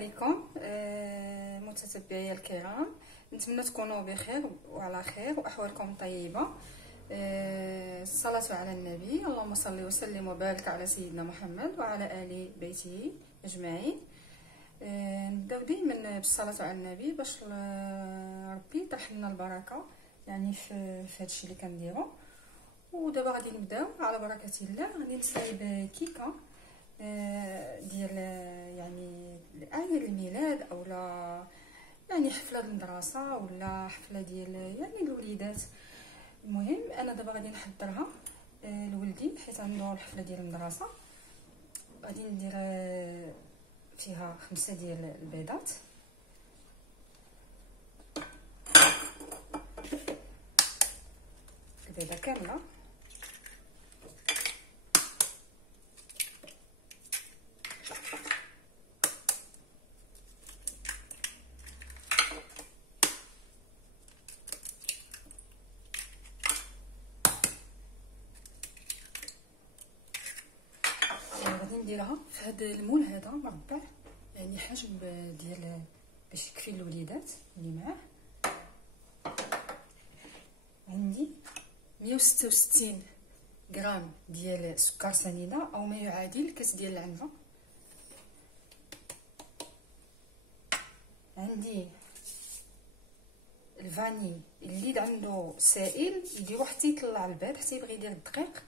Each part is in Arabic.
عليكم متتبعي الكرام، نتمنى تكونوا بخير وعلى خير واحوالكم طيبه. الصلاه على النبي، اللهم صل وسلم وبارك على سيدنا محمد وعلى ال بيته اجمعين. نبداو ديما بالصلاه على النبي باش ربي يطرح لنا البركه يعني في هادشي اللي كنديرو. ودابا غادي نبداو على بركه الله. غادي نصايب كيكه ديال يعني اعياد الميلاد اولا يعني حفله المدرسه ولا حفله ديال يعني الوليدات. المهم انا دابا غادي نحضرها لولدي حيت عنده الحفله ديال المدرسه. غادي ندير فيها 5 ديال البيضات، البيضه كامله. نديرها في هذا المول هذا مربع، يعني حجم ديال باش يكفي الوليدات اللي معاه. عندي 166 غرام ديال سكر سنيده او ما يعادل كاس ديال العنبه. عندي الفاني اللي عنده سائل يديرو حتى يطلع البيض، حتى يبغي يدير الدقيق،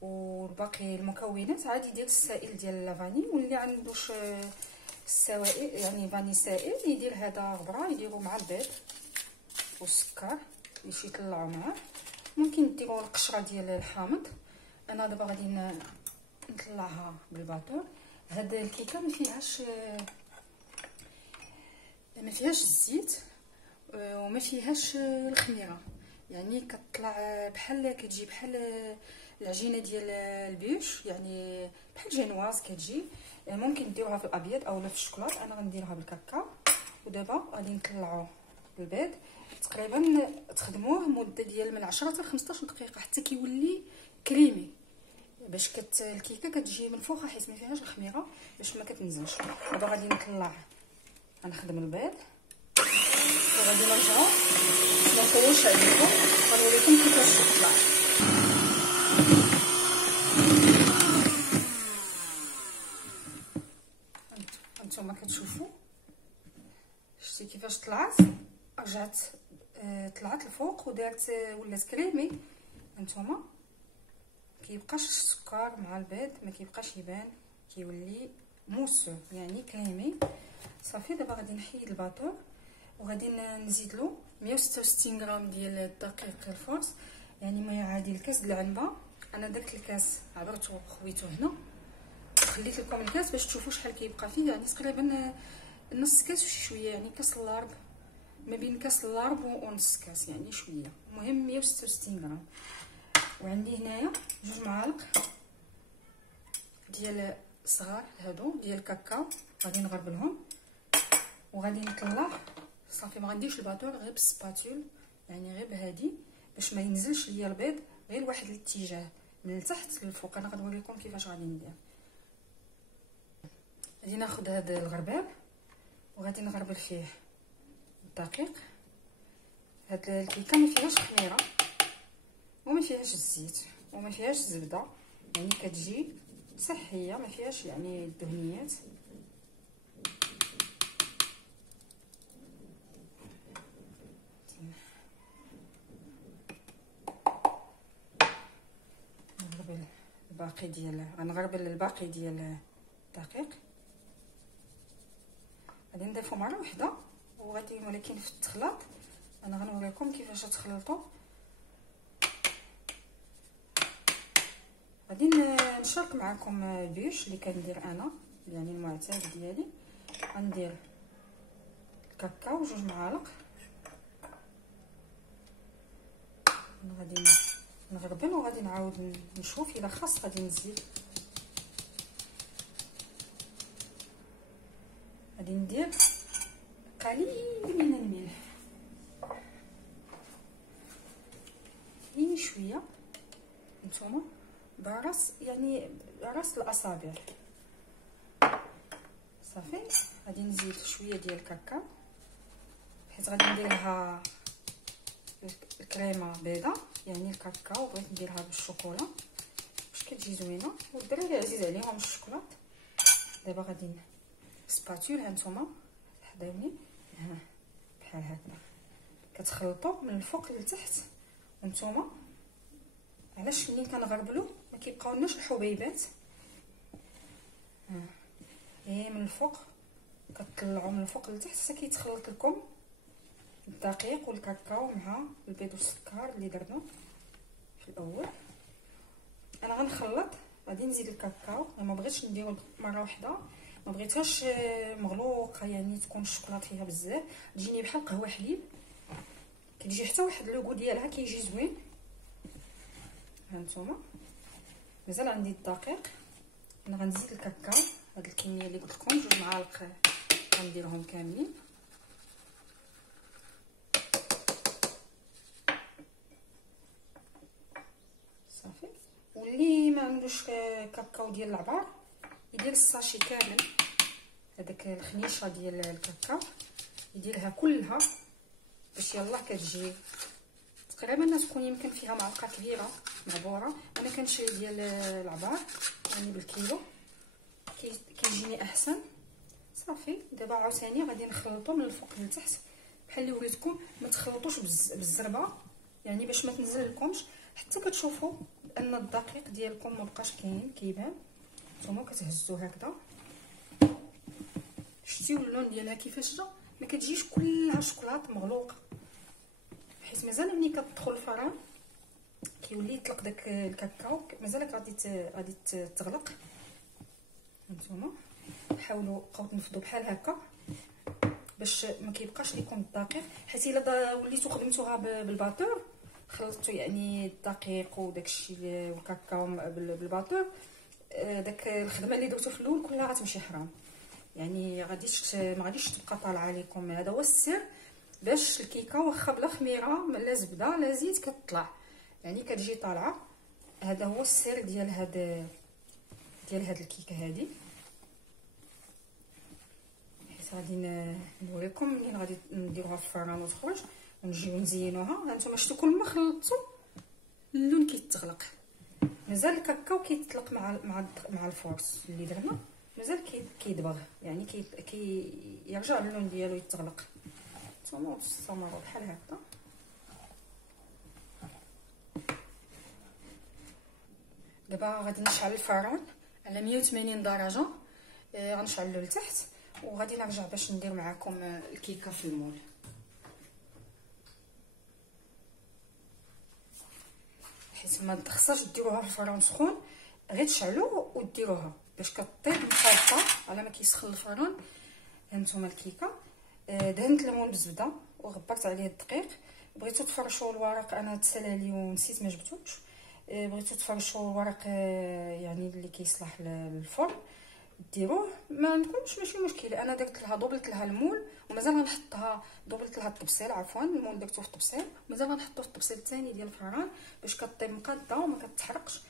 والباقي المكونات عادي يدير السائل ديال لافاني. واللي عندوش السوائل يعني فاني سائل يدير هذا غبره يديرو مع البيض والسكر باش يطلعوا معاه. ممكن ديروا القشره ديال الحامض. انا دابا غادي نطلعها بالباطور. هاد الكيكه ما فيهاش الزيت وما فيهاش الخميره، يعني كتطلع بحال كتجي بحال العجينه ديال البيوش، يعني بحال جينواز كتجي. ممكن ديروها في الابيض اولا في الشوكولات، انا غنديرها بالكاكاو. ودابا غادي نطلعوا البيض تقريبا تخدموه مده ديال من 10 حتى 15 دقيقه حتى كيولي كريمي، باش الكيكه كتجي منفوخه حيت ما فيهاش الخميره باش ما كتنزلش. دابا غادي نطلع غنخدم البيض وغادي نرجعوا ما نطولش عليكم غنوريكم كيفاش تطلع. هانتوما كتشوفوا شتي كيفاش طلعت، رجعت طلعت الفوق ودارت ولات كريمي. هانتوما كيبقاش السكر مع البيض، ما كيبقاش يبان، كيولي موسو يعني كريمي صافي. دابا غادي نحيد الباطور وغادي نزيد له 166 غرام ديال الدقيق الفورس، يعني ما يعادل كاس ديال العنبه. انا درت الكاس عبرته وخويته هنا وخليت لكم الكاس باش تشوفوا شحال كيبقى فيه، يعني تقريبا نص كاس وشي شويه، يعني كاس اللارب، ما بين كاس اللارب ونص كاس يعني شويه. المهم 166 غرام. وعندي هنايا 2 معالق ديال صغار هادو ديال الكاكاو، غادي نغربلهم وغادي نطلع صافي. ما غنديرش الباطور غير بالسباتول، يعني غير بهادي باش ما ينزلش ليا البيض غير لواحد الاتجاه من التحت للفوق. انا غنوريكم كيفاش غادي ندير. غادي ناخذ هذا الغربال وغادي نغربل فيه الدقيق. هاد الكيكه ما فيهاش خميره وما فيهاش الزيت وما فيهاش الزبده، يعني كتجي صحيه ما فيهاش يعني الدهنيات. نغربل الباقي ديال غنغربل الباقي ديال الدقيق. غادي نضيفو مره واحده وغادي ولكن في التخلاط انا غنوريكم كيفاش تخلطوا. غادي نشارك معكم البيوش اللي كندير انا، يعني المعتاد ديالي. غندير الكاكاو 2 معالق، غادي نغربل وغادي نعاود نشوف الا خاص غادي نزيد. غادي ندير قليل من الملح، غير شويه نتوما براس يعني راس الاصابع صافي. غادي نزيد شويه ديال الكاكاو حيت غادي ندير لها الكريمه بيضه، يعني الكاكاو بغيت نديرها بالشوكولا باش كتجي زوينه. والدراري عزيز عليهم الشوكولات. دابا غادي سباتول، ها نتوما حداوني هنا بحال هكذا، كتخلطوا من الفوق للتحت. وانتوما علاش ملي كنغربلو ما كيبقاولناش الحبيبات، هي من الفوق كتطلعوا من الفوق للتحت حتى كيتخلط لكم الدقيق والكاكاو مع البيض والسكر اللي درنا في الاول. انا غنخلط، غادي نزيد الكاكاو، ما بغيتش نديرو مره واحده، ما بغيتهاش مغلوقه يعني تكون الشوكولاط فيها بزاف، تجيني بحال قهوه حليب، كتجي حتى واحد لوغو ديالها كيجي زوين. هانتوما مازال عندي الدقيق، انا غنزيد الكاكاو، هاد الكميه اللي قلت لكم 2 معالق غنديرهم كاملين. صافي. واللي ما عندوش كاكاو ديال العبار يدير الساشي كامل، هذاك الخنيشه ديال الكاكاو يديرها كلها باش يلاه كتجي تقريبا تكون يمكن فيها معلقه كبيره معبوره. انا كنشري ديال العبار يعني بالكيلو كيجيني احسن. صافي. دابا عاوتاني غادي نخلطو من الفوق للتحت بحال اللي وريتكم، ما تخلطوش بالزربه يعني باش ما تنزل لكمش، حتى كتشوفوا ان الدقيق ديالكم ما بقاش كيبان. نتوما كتهزوا هكذا، شتيو اللون ديالها كيفاش جا، ما كتجيش كلها شوكولات مغلوقه، حيت مازال ملي كتدخل الفران كيولي يطلق داك الكاكاو، مازالك غادي تغلق. نتوما حاولوا بقاو تنفضوا بحال هكا باش ما كيبقاش لكم الدقيق، حيت الا وليتو خدمتوها بالباتور، خلطتوا يعني الدقيق وداكشي والكاكاو بالباتور، داك الخدمه اللي درتو في الاول كلها غتمشي حرام، يعني ما غاديش تبقى طالعه لكم. هذا هو السر باش الكيكه واخا بلا خميره لا زبده لا زيت كتطلع، يعني كتجي طالعه. هذا هو السر ديال هاد الكيكه هذه. حيت غادي نوريكم منين غادي نديروها في الفران وتخرج ونجيو نزينوها. هانتوما شفتوا كل ما خلطتو اللون كيتغلق، مازال الكاكاو كيتطلق مع الفورس اللي درنا، مازال كيدبغ يعني يرجع اللون ديالو يتغلق. نتوما تستمروا بحال هكا. دابا غادي نشعل الفران على 180 درجه، غنشعلو لتحت وغادي نرجع باش ندير معكم الكيكه في المول. حيت ما خصهاش ديروها في الفران سخون، غير تشعلو وديروها باش كطيب مخالطه على ما كيسخن الفران. هانتوما الكيكه دهنت المول بالزبده وغبرت عليه الدقيق. بغيتو تفرشوا الورق، انا تسالى ونسيت ما جبتوش. بغيتو تفرشوا الورق يعني اللي كيصلح للفرن ديروه، ما عندكمش ماشي مشكل. انا درت لها دوبلت لها المول ومازال غنحطها، دوبلت لها الطبسيل عفوا، المول درتو في الطبسيل مازال غنحطو في الطبسيل الثاني ديال الفران باش كطيب مقاده وما كتحرقش.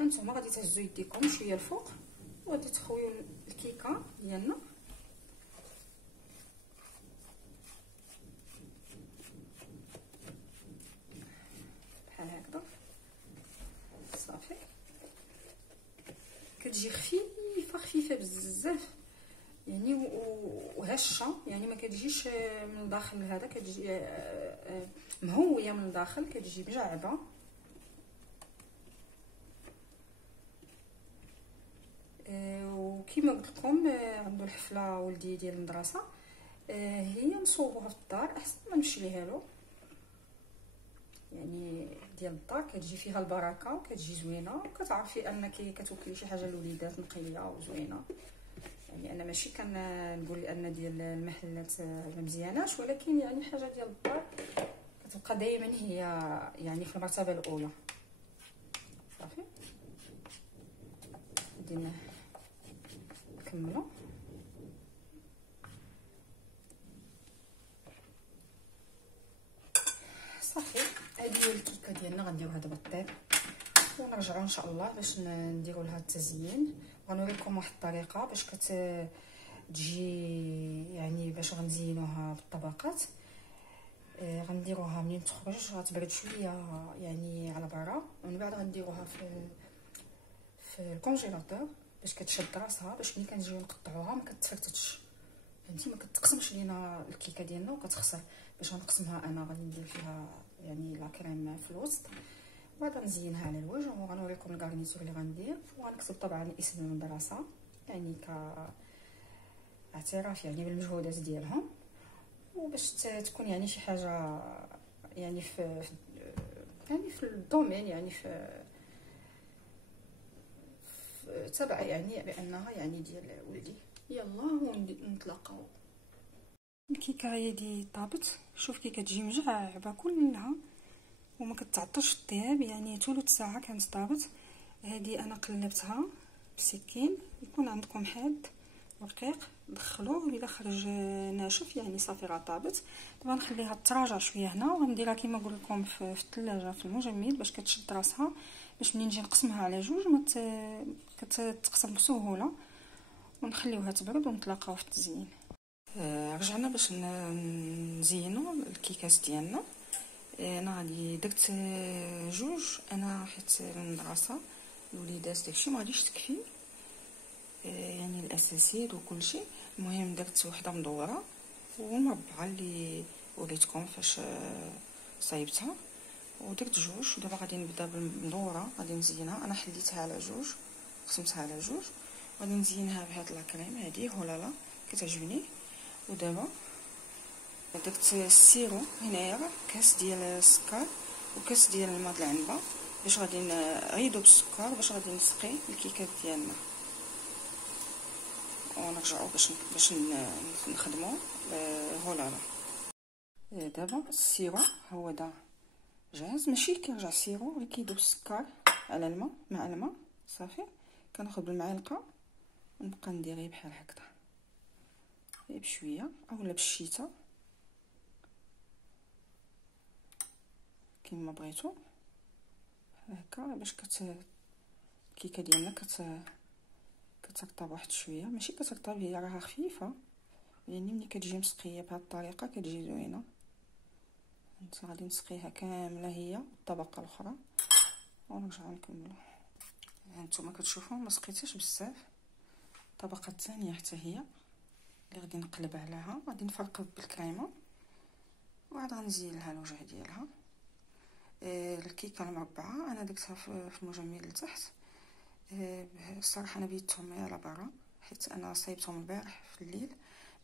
هانتوما غادي تهزوا يديكم شويه الفوق وغادي تخويو الكيكه ديالنا. بحال هكذا صافي. كتجي خفيفه بزاف يعني وهشه، يعني ما كتجيش من الداخل هذا، كتجي مهويه من الداخل، كتجي مجعبه. وكما قلت لكم عنده الحفله ولدي ديال المدرسه، هي نصوبوها في الدار احسن ما نمشي ليها له، يعني ديال الدار كتجي فيها البركه وكتجي زوينه، وكتعرفي انك كتوكلي شي حاجه للوليدات نقيه وزوينه. يعني انا ماشي كنقول ان ديال المحلات ما مزياناش، ولكن يعني حاجه ديال الدار كتبقى دائما هي يعني في المرتبه الاولى. صافي غادي نكملوا. صافي هذه هي الكيكه ديالنا، غنديروها دابا طيب ونرجعوا ان شاء الله باش نديروا لها التزيين. غنوريكم واحد الطريقه باش تجي يعني باش غنزينوها بالطبقات. غنديروها منين تخرج غتبرد شويه يعني على برا، ومن بعد غنديروها في الكونجيلاتور باش كتشد راسها، باش ملي كنجيو نقطعوها ما كتفرتتش، فهمتي؟ ما كتقسمش لينا الكيكه ديالنا وكتخسر. باش غنقسمها انا غادي ندير فيها يعني لا كريم في الوسط، وبعد نزينها على الوجه وغنوريكم الكارنيتور اللي غندير. وغنكتب طبعا اسم المدرسه يعني كاعتراف يعني بالمجهودات ديالهم، وباش تكون يعني شي حاجه يعني في يعني في الدومين يعني في تبع يعني بانها يعني ديال ولدي. يلا ونتلاقاو. الكيكه هي طابت، شوف كي كتجي مجعبه كلها وما كتعطش الطياب، يعني ثلث ساعه كانت طابت. هذه انا قلبتها بسكين، يكون عندكم حاد رقيق دخلوه، الا خرج ناشف يعني صافي راه طابت. دابا نخليها تراجع شويه هنا، وغنديرها كما قلت لكم في الثلاجه في المجمد باش كتشد راسها، باش منين نجي نقسمها على جوج ما كتقسم بسهوله. ونخليوها تبرد ونتلاقاو في التزيين. رجعنا باش نزينوا الكيكات ديالنا. انا غادي درت جوج، انا حيت المدرسه الوليدات داكشي ما غاديش تكفي يعني الاساسيات وكل شيء. المهم درت وحده مدوره ومربعه اللي وريتكم فاش صايبتها، ودرت جوج. ودابا غادي نبدا بالمدوره، غادي نزينها. انا حليتها على جوج، قسمتها على جوج، غادي نزينها بهاد لاكريم هادي هولالا كتعجبني. ودابا درت السيرو هنايا كاس ديال السكر وكاس ديال الماء د العنبه، باش غادي نعيدو بالسكر باش غادي نسقي الكيكات ديالنا، ونرجعو باش نخدمو هولالا. دابا السيرو هو دا جاهز، ماشي كيرجع السيرو غير كيدوب السكر على الماء مع الماء صافي. كناخذ بالمعلقه ونبقى ندير غير بحال هكذا، غير بشويه اولا بالشيته كيما بغيتو هكا، باش الكيكه ديالنا كترطب واحد شويه، ماشي كترطب هي راها خفيفه، يعني ملي كتجي مسقيه بهذه الطريقه كتجي زوينه. انت غادي نسقيها كامله هي الطبقه الاخرى ونرجعوا نكملوا. هانتوما كتشوفوا ما سقيتهاش بزاف. الطبقه الثانيه حتى هي اللي غادي نقلب عليها، غادي نفرقب بالكريمه وعاد غنزين لها الوجه ديالها. الكيكه المربعه انا درتها في المجمد لتحت. الصراحه انا بيتهم على برا حيت انا صايبتهم البارح في الليل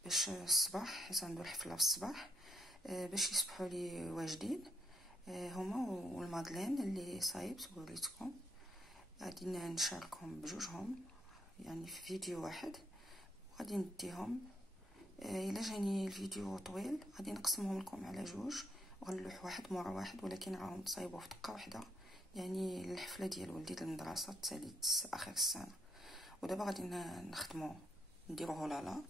باش الصباح، حيت ندير حفله في الصباح باش يصبحوا لي واجدين هما والمادلين اللي صايبت وريتكم. غادي نشاركهم بجوجهم يعني في فيديو واحد، وغادي نديهم الا جاني الفيديو طويل غادي نقسمهم لكم على جوج وغنلوح واحد مورا واحد، ولكن راهم تصايبوا في دقه واحده يعني الحفله ديال ولدي المدرسه الثالث اخر السنه. ودابا غادي نخدموا نديرو هولالا.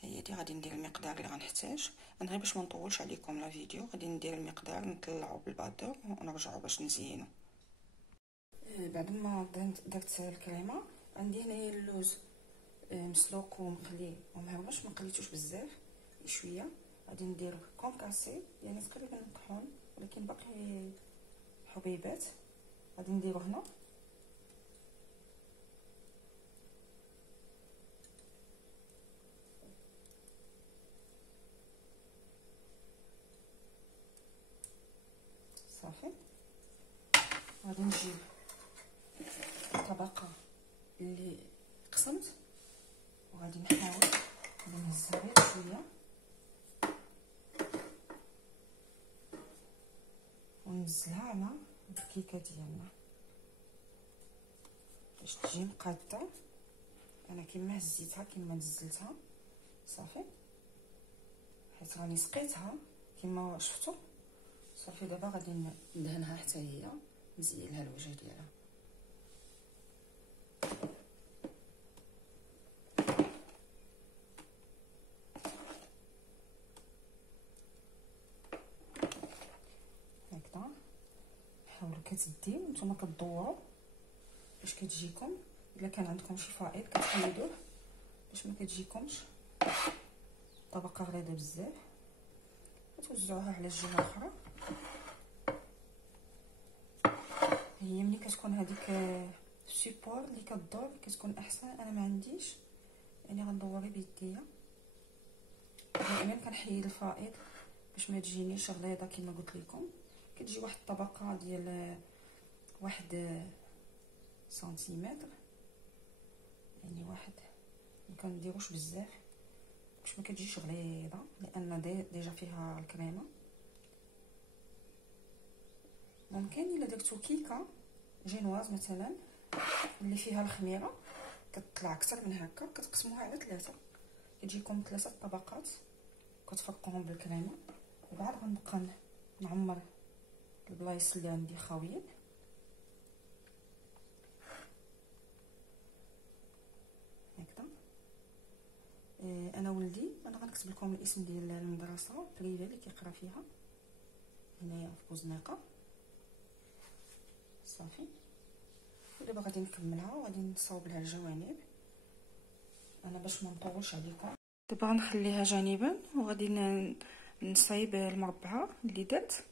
هي دي غادي ندير المقدار اللي غنحتاج. انا غير باش ما نطولش عليكم لا فيديو غادي ندير المقدار نطلعو بالبادور ونرجعوا باش نزينو. بعد ما درت الكريمه عندي هنايا اللوز مسلوق ومقلي ومهرمش، ما قليتوش بزاف شويه. غادي ندير كونكاسي يعني تقريبا الطحون ولكن باقي حبيبات، غادي نديرو هنا. صافي غادي نجيب الطبقه اللي قسمت وغادي نحاول نهزها غير شويه وننزلها على الكيكه ديالنا باش تجي مقاده. انا كما هزيتها كما نزلتها صافي، حيت راني سقيتها كما شفتوا صافي. دابا غادي ندهنها حتى هي، نزين لها الوجه ديالها. هكذا حاولوا كتديو نتوما كدوروا باش كتجيكم. الا كان عندكم شي فائض كتحيدوه باش ما كتجيكمش طبقه غليظه بزاف، وتوزعوها على الجهه الاخرى. هي ملي كتكون هذيك السيبور اللي كدور كتكون احسن. انا ما عنديش، يعني غندور بيديا. دائما كنحيد الفائض باش ما تجينيش غليظه كما قلت لكم. كتجي واحد الطبقه ديال 1 سنتيمتر، يعني واحد، ما كنديروش بزاف باش ما كتجيش غليظه، لان ديجا فيها الكريمه. ممكن الا درتو كيكه جينواز مثلا اللي فيها الخميره كتطلع اكثر من هكا، كتقسموها على 3، كتجيكم 3 طبقات كتفرقوهم بالكريمه. وبعد غنبقى نعمر البلايص اللي عندي خاويين هكذا. انا ولدي، انا غنكتب لكم الاسم ديال المدرسه بريفي اللي كيقرا فيها هنايا في بوزنيقه. صافي، ودابا غادي نكملها وغادي نصاوب لها الجوانب انا باش ما نطولش عليكم. دابا غنخليها جانبا وغادي نصايب المربعه اللي درت.